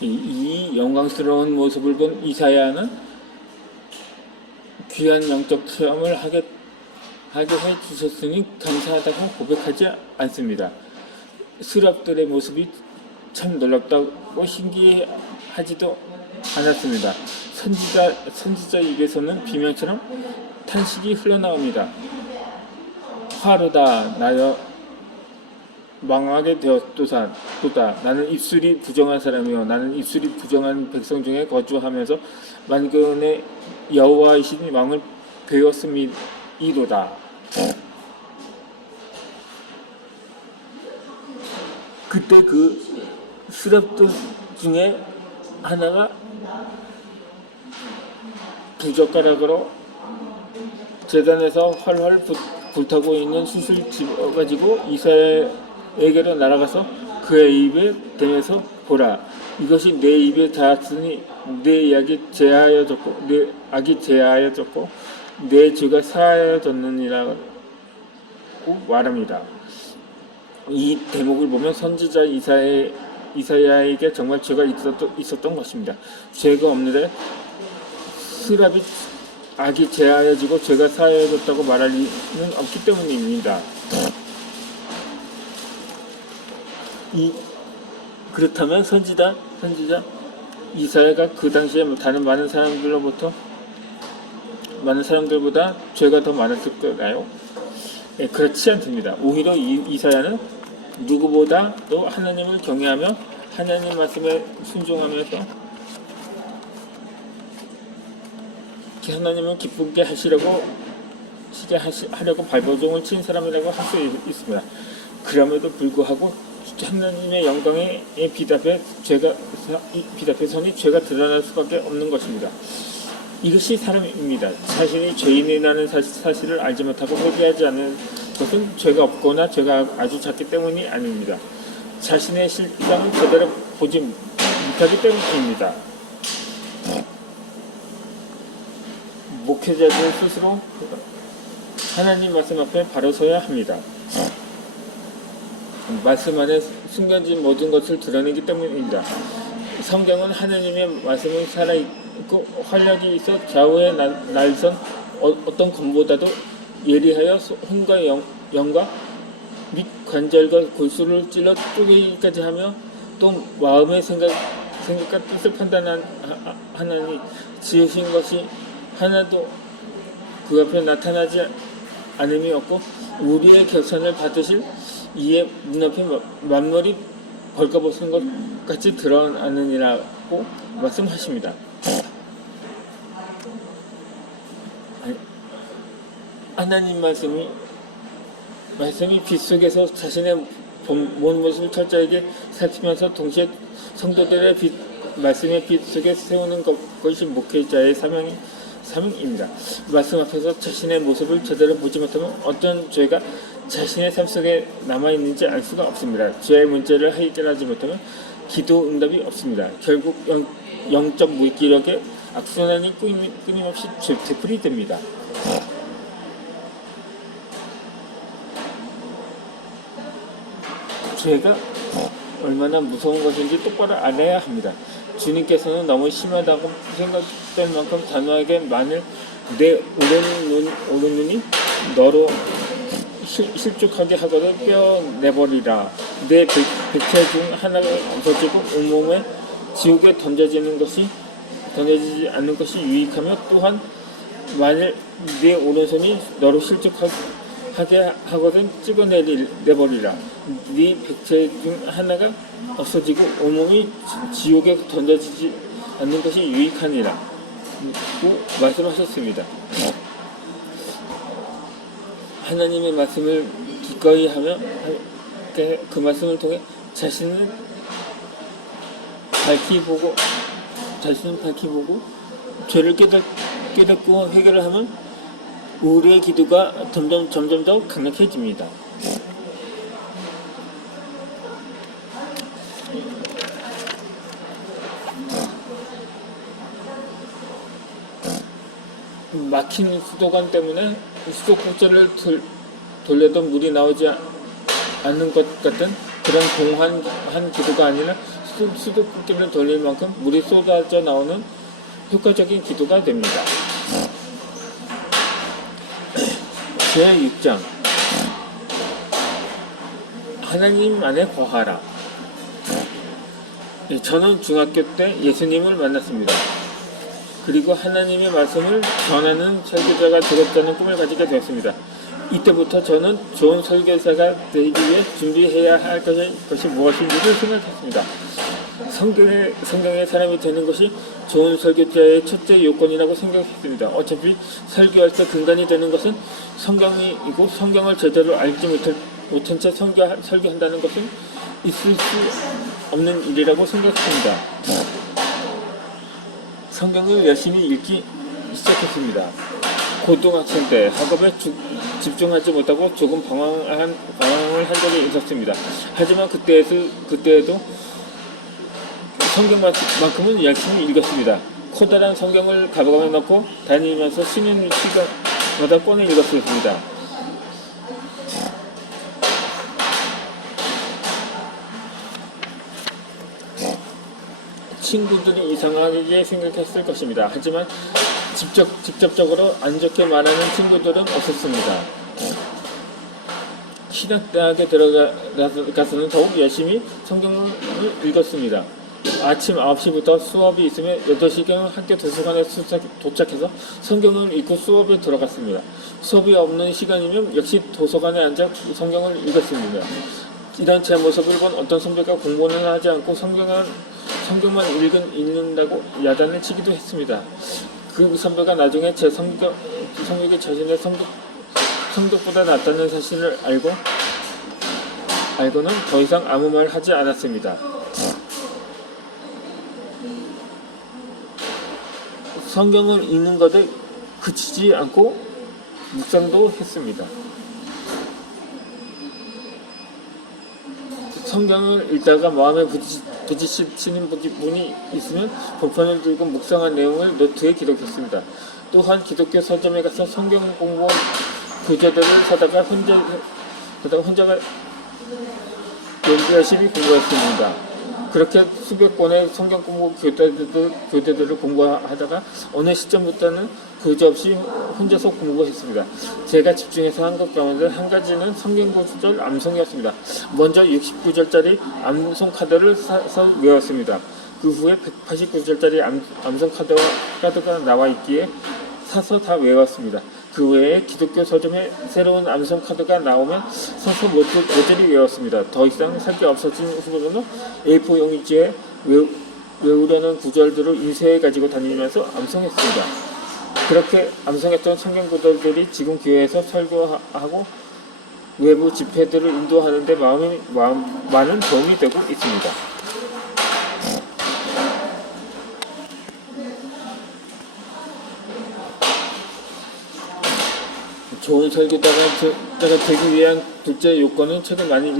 이 영광스러운 모습을 본 이사야는 귀한 영적 체험을 하게 해주셨으니 감사하다고 고백하지 않습니다. 스랍들의 모습이 참 놀랍다고 신기하지도 않았습니다. 선지자 입에서는 비명처럼 탄식이 흘러나옵니다. 화로다 나여 망하게 되었도다. 나는 입술이 부정한 사람이요 나는 입술이 부정한 백성 중에 거주하면서 만군의 여호와이신 왕을 배웠음이로다. 그때 그 스랍들 중에 하나가 부젓가락으로 제단에서 활활 불타고 있는 숯을 집어가지고 이사야에게로 날아가서 그의 입에 대면서 보라, 이것이 내 입에 닿았으니 내 악이 제하여졌고 내 죄가 사하여졌느니라고 말합니다. 이 대목을 보면 선지자 이사야에게 정말 죄가 있었던 것입니다. 죄가 없는데 스랍이 악이 제하여지고 죄가 사하여졌다고 말할 리는 없기 때문입니다. 그렇다면 선지자 이사야가 그 당시에 다른 많은 사람들보다 죄가 더 많았을까요? 네, 그렇지 않습니다. 오히려 이사야는 누구보다 또 하나님을 경외하며 하나님 말씀에 순종하면서 하나님을 기쁘게 하려고 발버둥을 친 사람이라고 할 수 있습니다. 그럼에도 불구하고 하나님의 영광에 비답해서니 죄가 드러날 수밖에 없는 것입니다. 이것이 사람입니다. 자신이 죄인이라는 사실을 알지 못하고 회개하지 않는 것은 죄가 없거나 죄가 아주 작기 때문이 아닙니다. 자신의 실상을 제대로 보지 못하기 때문입니다. 목회자들 스스로 하나님 말씀 앞에 바로 서야 합니다. 말씀 안에 숨겨진 모든 것을 드러내기 때문입니다. 성경은 하나님의 말씀은 살아있고 활력이 있어 좌우의 날선 어떤 검보다도 예리하여 혼과 영과 및 관절과 골수를 찔러 쪼개기까지 하며 또 마음의 생각과 뜻을 판단하나니 지으신 것이 하나도 그 앞에 나타나지 않음이 없고 우리의 결산을 받으실 이에 눈앞에 만물이 벌거벗은 것 같이 드러나느니라고 말씀하십니다. 하나님 말씀이 빛 속에서 자신의 본 모습을 철저하게 살피면서 동시에 성도들의 말씀의 빛 속에 세우는 것이 목회자의 사명입니다. 말씀 앞에서 자신의 모습을 제대로 보지 못하면 어떤 죄가 자신의 삶 속에 남아있는지 알 수가 없습니다. 죄의 문제를 해결하지 못하면 기도 응답이 없습니다. 결국 영적 무기력에 악순환이 끊임없이 되풀이 됩니다. 죄가 얼마나 무서운 것인지 똑바로 알아야 합니다. 주님께서는 너무 심하다고 생각될 만큼 단호하게 만일 내 오른눈이 너로 실족하게 하거든 뼈내버리라. 내 백체 중 하나가 없어지고 온몸에 지옥에 던져지지 않는 것이 유익하며 또한 만일 내 오른손이 너로 실족하게 하거든 찍어내버리라. 네 백체 중 하나가 없어지고 온몸이 지옥에 던져지지 않는 것이 유익하니라 고 말씀하셨습니다. 하나님의 말씀을 기꺼이 하며 그 말씀을 통해 자신을 밝히 보고 죄를 깨닫고 해결을 하면 우리의 기도가 점점 더 강력해집니다. 막힌 수도관 때문에 수도꼭지를 돌려도 물이 나오지 않는 것 같은 그런 공한 기도가 아니라 수도꼭지를 돌릴 만큼 물이 쏟아져 나오는 효과적인 기도가 됩니다. 제6장 하나님 안에 거하라. 저는 중학교 때 예수님을 만났습니다. 그리고 하나님의 말씀을 전하는 설교자가 되겠다는 꿈을 가지게 되었습니다. 이때부터 저는 좋은 설교자가 되기 위해 준비해야 할 것이 무엇인지를 생각했습니다. 성경의 사람이 되는 것이 좋은 설교자의 첫째 요건이라고 생각했습니다. 어차피 설교할 때 근간이 되는 것은 성경이고 성경을 제대로 알지 못한 채 설교한다는 것은 있을 수 없는 일이라고 생각했습니다. 성경을 열심히 읽기 시작했습니다. 고등학생 때 학업에 집중하지 못하고 조금 방황을 한 적이 있었습니다. 하지만 그때에도 성경만큼은 열심히 읽었습니다. 커다란 성경을 가방에 넣고 다니면서 쉬는 시간마다 꺼내 읽었습니다. 친구들이 이상하게 생각했을 것입니다. 하지만 직접적으로 안 좋게 말하는 친구들은 없었습니다. 신학대학에 들어가서는 더욱 열심히 성경을 읽었습니다. 아침 9시부터 수업이 있으면 8시경 학교 도서관에 도착해서 성경을 읽고 수업에 들어갔습니다. 수업이 없는 시간이면 역시 도서관에 앉아 성경을 읽었습니다. 이런 제 모습을 본 어떤 선배가 공부는 하지 않고 성경만 읽는다고 야단을 치기도 했습니다. 그 선배가 나중에 제 성격이 자신의 성격보다 낫다는 사실을 알고는 더 이상 아무 말 하지 않았습니다. 성경을 읽는 것에 그치지 않고 묵상도 했습니다. 성경을 읽다가 마음에 부딪히는 부분이 있으면 볼펜을 들고 묵상한 내용을 노트에 기록했습니다. 또한 기독교 서점에 가서 성경 공부 교재들을 사다가 혼자가 열심히 공부했습니다. 그렇게 수백 권의 성경 공부 교재들을 공부하다가 어느 시점부터는 그저없이 혼자서 공부했습니다. 제가 집중해서 한 것 가운데 한 가지는 성경 구절 암송이었습니다. 먼저 69절짜리 암송 카드를 사서 외웠습니다. 그 후에 189절짜리 암송 카드가 나와 있기에 사서 다 외웠습니다. 그 외에 기독교 서점에 새로운 암송 카드가 나오면 서서 모조리 외웠습니다. 더 이상 살 게 없어진 후로는 A4 용지에 외우려는 구절들을 인쇄해 가지고 다니면서 암송했습니다. 그렇게 암송했던 성경 구절들이 지금 교회에서 설교하고 외부 집회들을 인도하는 데 많은 도움이 되고 있습니다. 좋은 설교자가 되기 위한 둘째 요건은 책을 많이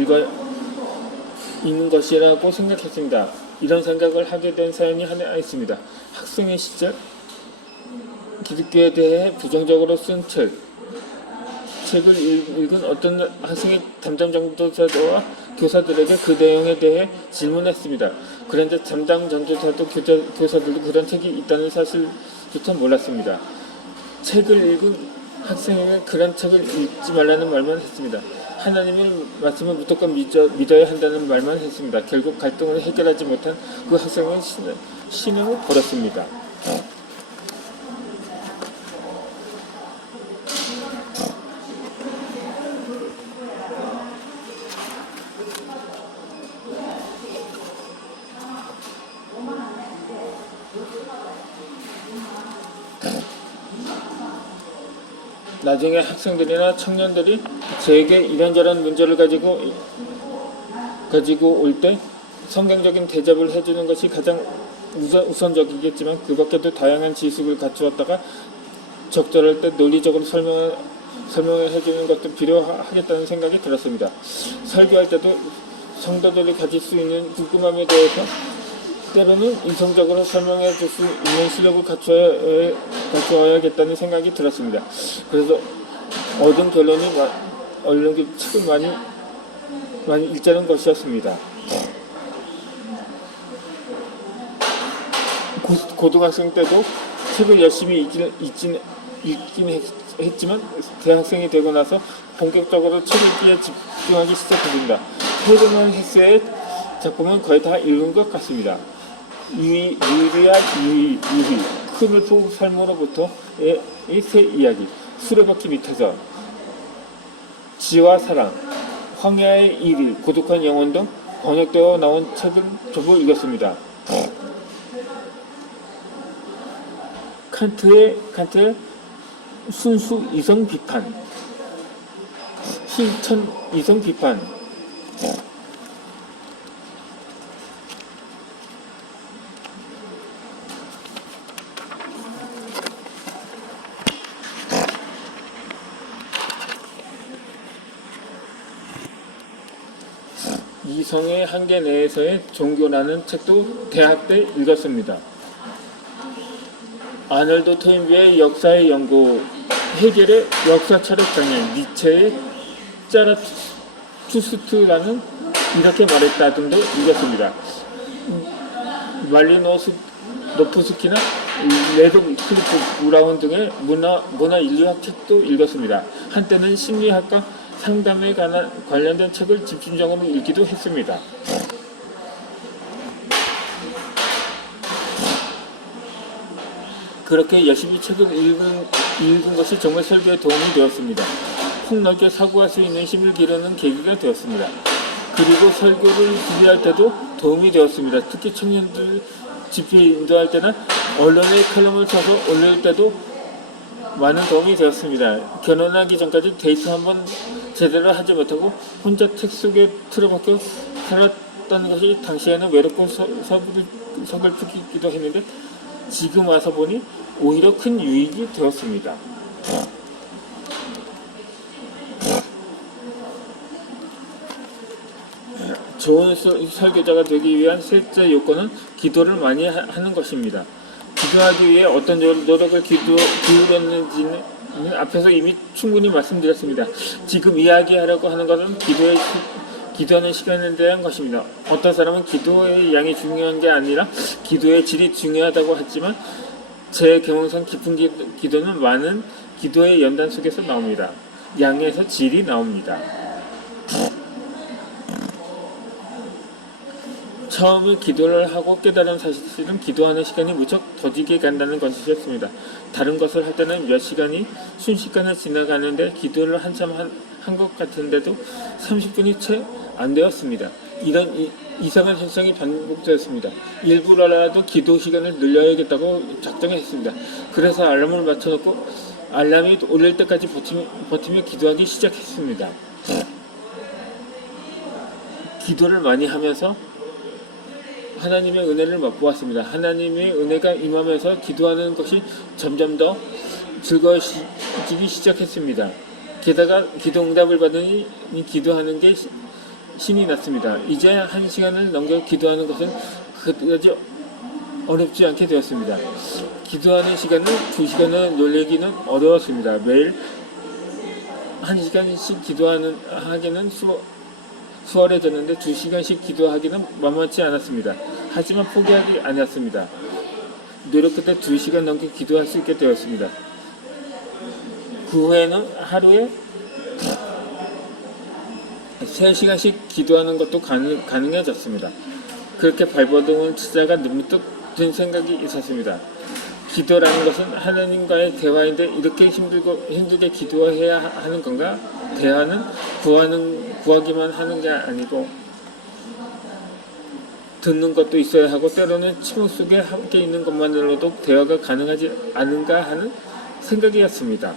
읽는 것이라고 생각했습니다. 이런 생각을 하게 된 사연이 하나 있습니다. 학생의 시절 기독교에 대해 부정적으로 쓴 책을 읽은 어떤 학생의 담당 전도사와 교사들에게 그 내용에 대해 질문했습니다. 그런데 담당 전도사도 교사들도 그런 책이 있다는 사실조차 몰랐습니다. 책을 읽은 학생에게 그런 책을 읽지 말라는 말만 했습니다. 하나님의 말씀을 무조건 믿어야 한다는 말만 했습니다. 결국 갈등을 해결하지 못한 그 학생은 신앙을 버렸습니다. 나중에 학생들이나 청년들이 제게 이런저런 문제를 가지고 올 때 성경적인 대접을 해주는 것이 가장 우선적이겠지만 그 밖에도 다양한 지식을 갖추었다가 적절할 때 논리적으로 설명을 해주는 것도 필요하겠다는 생각이 들었습니다. 설교할 때도 성도들이 가질 수 있는 궁금함에 대해서 때로는 이성적으로 설명해 줄 수 있는 실력을 갖추어야겠다는 생각이 들었습니다. 그래서 얻은 결론이 책을 많이 많이 읽자는 것이었습니다. 고등학생 때도 책을 열심히 읽긴 했지만 대학생이 되고 나서 본격적으로 책 읽기에 집중하기 시작했습니다. 헤르만 헤세의 작품은 거의 다 읽은 것 같습니다. 유리와 유희, 크루프 삶으로부터의 새 이야기, 수레바퀴 밑에서, 지와 사랑, 황야의 1위, 고독한 영혼 등 번역되어 나온 책을 전부 읽었습니다. 칸트의 순수 이성 비판, 실천 이성 비판, 이성의 한계 내에서의 종교라는 책도 대학 때 읽었습니다. 아놀드 토인비의 역사의 연구, 헤겔의 역사철학 장면, 니체의 짜라투스트라는 이렇게 말했다 등도 읽었습니다. 말리노프스키나 레드클리프 브라운 등의 문화 인류학 책도 읽었습니다. 한때는 심리학과 상담에 관련된 책을 집중적으로 읽기도 했습니다. 그렇게 열심히 책을 읽은 것이 정말 설교에 도움이 되었습니다. 폭넓게 사고할 수 있는 힘을 기르는 계기가 되었습니다. 그리고 설교를 준비할 때도 도움이 되었습니다. 특히 청년들 집회 인도할 때나 언론에 칼럼을 써서 올릴 때도 많은 도움이 되었습니다. 결혼하기 전까지 데이트 한번 제대로 하지 못하고 혼자 책 속에 틀어박혀 살았다는 것이 당시에는 외롭고 서글프기도 했는데 지금 와서 보니 오히려 큰 유익이 되었습니다. 좋은 설교자가 되기 위한 셋째 요건은 기도를 많이 하는 것입니다. 기도하기 위해 어떤 노력을 기울였는지는 앞에서 이미 충분히 말씀드렸습니다. 지금 이야기하려고 하는 것은 기도하는 시간에 대한 것입니다. 어떤 사람은 기도의 양이 중요한 게 아니라 기도의 질이 중요하다고 하지만 제 경험상 깊은 기도는 많은 기도의 연단 속에서 나옵니다. 양에서 질이 나옵니다. 처음에 기도를 하고 깨달은 사실은 기도하는 시간이 무척 더디게 간다는 것이었습니다. 다른 것을 할 때는 몇 시간이 순식간에 지나가는데 기도를 한참 한 것 같은데도 30분이 채 안 되었습니다. 이런 이상한 현상이 반복되었습니다. 일부러라도 기도 시간을 늘려야겠다고 작정했습니다. 그래서 알람을 맞춰놓고 알람이 울릴 때까지 버티며 기도하기 시작했습니다. 기도를 많이 하면서 하나님의 은혜를 맛보았습니다. 하나님의 은혜가 임하면서 기도하는 것이 점점 더 즐거워지기 시작했습니다. 게다가 기도 응답을 받으니 기도하는 게 신이 났습니다. 이제 1시간을 넘겨 기도하는 것은 그다지 어렵지 않게 되었습니다. 기도하는 시간을 2시간을 놀리기는 어려웠습니다. 매일 1시간씩 하기는 수월해졌는데 2시간씩 기도하기는 만만치 않았습니다. 하지만 포기하지 않았습니다. 노력 끝에 2시간 넘게 기도할 수 있게 되었습니다. 그 후에는 하루에 3시간씩 기도하는 것도 가능해졌습니다. 그렇게 발버둥을 치다가 문득 든 생각이 있었습니다. 기도라는 것은 하나님과의 대화인데 이렇게 힘들게 기도해야 하는 건가? 대화는 구하기만 하는 게 아니고 듣는 것도 있어야 하고 때로는 침묵 속에 함께 있는 것만으로도 대화가 가능하지 않은가 하는 생각이었습니다.